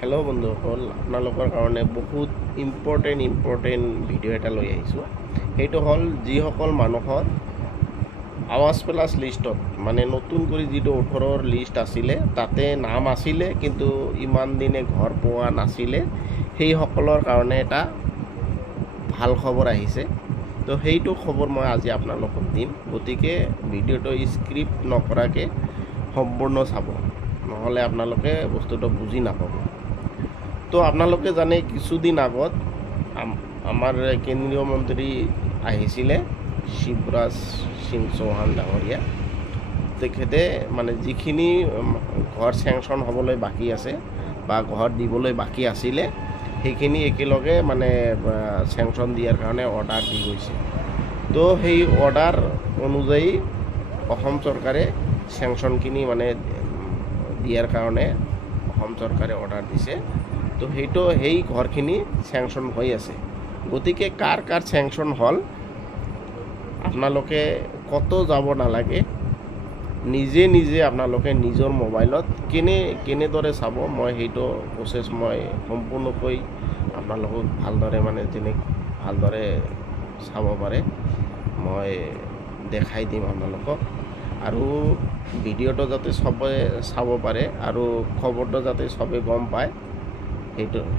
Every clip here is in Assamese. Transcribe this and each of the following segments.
হেল্ল' বন্ধুসকল, আপোনালোকৰ কাৰণে বহুত ইম্পৰ্টেণ্ট ভিডিঅ' এটা লৈ আহিছোঁ। সেইটো হ'ল যিসকল মানুহৰ আৱাজ প্লাছ লিষ্টত মানে নতুন কৰি যিটো 18ৰ লিষ্ট আছিলে তাতে নাম আছিলে কিন্তু ইমান দিনে ঘৰ পোৱা নাছিলে, সেইসকলৰ কাৰণে এটা ভাল খবৰ আহিছে। তো সেইটো খবৰ মই আজি আপোনালোকক দিম, গতিকে ভিডিঅ'টো স্ক্ৰিপ্ট নকৰাকৈ সম্পূৰ্ণ চাব, নহ'লে আপোনালোকে বস্তুটো বুজি নাপাব। তো আপোনালোকে জানে কিছুদিন আগত আমাৰ কেন্দ্ৰীয় মন্ত্ৰী আহিছিলে শিৱৰাজ সিং চৌহান ডাঙৰীয়া। তেখেতে মানে যিখিনি ঘৰ চেংচন হ'বলৈ বাকী আছে বা ঘৰ দিবলৈ বাকী আছিলে সেইখিনি একেলগে মানে চেংচন দিয়াৰ কাৰণে অৰ্ডাৰ দি গৈছে। তো সেই অৰ্ডাৰ অনুযায়ী অসম চৰকাৰে চেংচনখিনি মানে দিয়াৰ কাৰণে অসম চৰকাৰে অৰ্ডাৰ দিছে। তো সেই ঘৰখিনি চেংচন হৈ আছে। গতিকে কাৰ চেংচন হ'ল আপোনালোকে ক'তো যাব নালাগে, নিজে আপোনালোকে নিজৰ মোবাইলত কেনেদৰে চাব, মই সেইটো প্ৰচেছ মই সম্পূৰ্ণকৈ আপোনালোকক ভালদৰে চাব পাৰে মই দেখাই দিম আপোনালোকক। আৰু ভিডিঅ'টো যাতে চবে চাব পাৰে আৰু খবৰটো যাতে চবে গম পায়,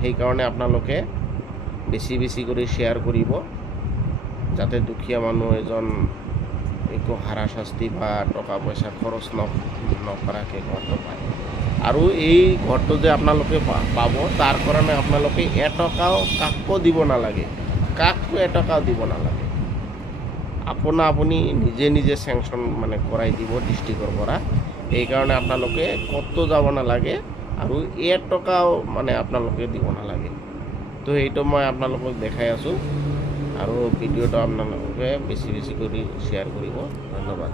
সেইকাৰণে আপোনালোকে বেছি কৰি শ্বেয়াৰ কৰিব, যাতে দুখীয়া মানুহ এজন একো হাৰাশাস্তি বা টকা পইচা খৰচ নকৰাকৈ ঘৰটো পায়। আৰু এই ঘৰটো যে আপোনালোকে পাব, তাৰ কাৰণে আপোনালোকে এটকাও কাকো দিব নালাগে, এটকাও দিব নালাগে। আপুনি নিজে চেংচন মানে কৰাই দিব ডিষ্ট্ৰিক্টৰ পৰা। সেইকাৰণে আপোনালোকে ক'তো যাব নালাগে আৰু এটকাও মানে আপোনালোকে দিব নালাগে। তো সেইটো মই আপোনালোকক দেখাই আছোঁ আৰু ভিডিঅ'টো আপোনালোকে বেছি কৰি শ্বেয়াৰ কৰিব। ধন্যবাদ।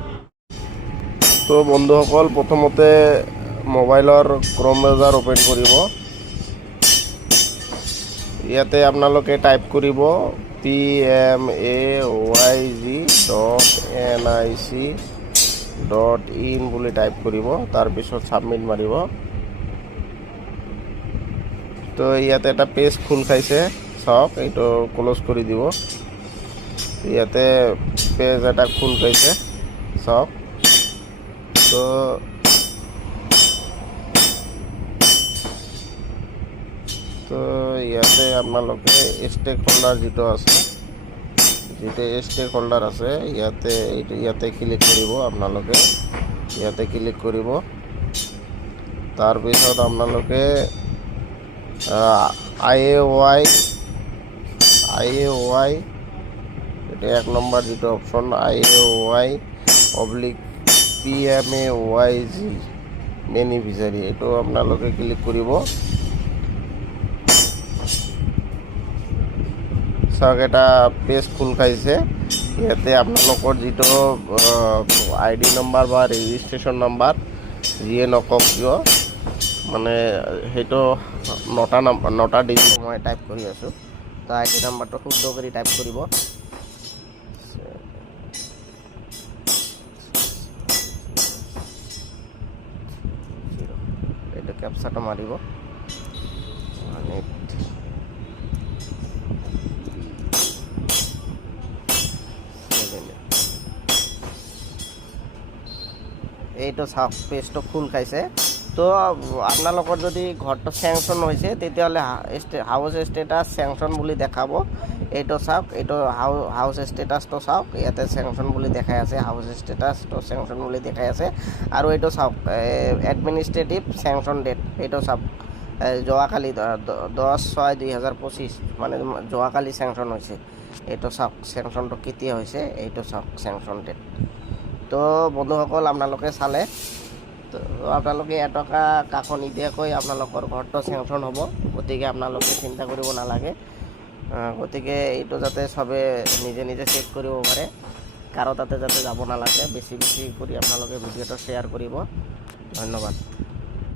তো বন্ধুসকল, প্ৰথমতে মোবাইলৰ ক্ৰম ব্ৰাউজাৰ অ'পেন কৰিব। ইয়াতে আপোনালোকে টাইপ কৰিব PMAYG.NIC.in বুলি টাইপ কৰিব, তাৰপিছত ছাবমিট মাৰিব। তো ইয়াতে এটা পেজ খোল খাইছে, চাওক, এইটো ক্ল'জ কৰি দিব। ইয়াতে পেজ এটা খোল খাইছে, চাওক। তো ইয়াতে আপোনালোকে ষ্টেক হোল্ডাৰ যিটো ষ্টেক হোল্ডাৰ আছে ইয়াতে ক্লিক কৰিব। আপোনালোকে ইয়াতে ক্লিক কৰিব। তাৰপিছত আপোনালোকে IAOI এটা 1 নম্বৰ যিটো অপশ্যন IAOI/PMAYG বেনিফিচিয়াৰী, এইটো আপোনালোকে ক্লিক কৰিব। চাওক, এটা পেজ খোল খাইছে। ইয়াতে আপোনালোকৰ যিটো ID নম্বৰ বা ৰেজিষ্ট্ৰেশ্যন নম্বৰ যিয়ে নকওক কিয়, মানে সেইটো 9টা ডিজিট মই টাইপ কৰি আছোঁ। তো ID নম্বৰটো শুদ্ধ কৰি টাইপ কৰিব। এইটো কেপচাটো মাৰিব। এইটো চাওক, পেজটো খোল খাইছে। তো আপোনালোকৰ যদি ঘৰটো চেংচন হৈছে তেতিয়াহ'লে হাউচ ষ্টেটাছ চেংচন বুলি দেখাব। এইটো চাওক, এইটো হাউচ ষ্টেটাছটো চাওক, ইয়াতে চেংচন বুলি দেখাই আছে, হাউচ ষ্টেটাছটো চেংচন বুলি দেখাই আছে। আৰু এইটো চাওক, এডমিনিষ্ট্ৰেটিভ চেংচন ডেট, এইটো চাওক, যোৱাকালি 10/6/2025 মানে যোৱাকালি চেংচন হৈছে। এইটো চাওক, চেংচনটো কেতিয়া হৈছে, এইটো চাওক চেংচন ডেট। তো বন্ধুসকল, আপোনালোকে চালে, তো আপোনালোকে এটকা কাকো নিদিয়াকৈ আপোনালোকৰ ঘৰটো চেংচন হ'ব। গতিকে আপোনালোকে চিন্তা কৰিব নালাগে। গতিকে এইটো যাতে চবে নিজে চেক কৰিব পাৰে, কাৰো তাতে যাতে যাব নালাগে। বেছি কৰি আপোনালোকে ভিডিঅ'টো শ্বেয়াৰ কৰিব। ধন্যবাদ।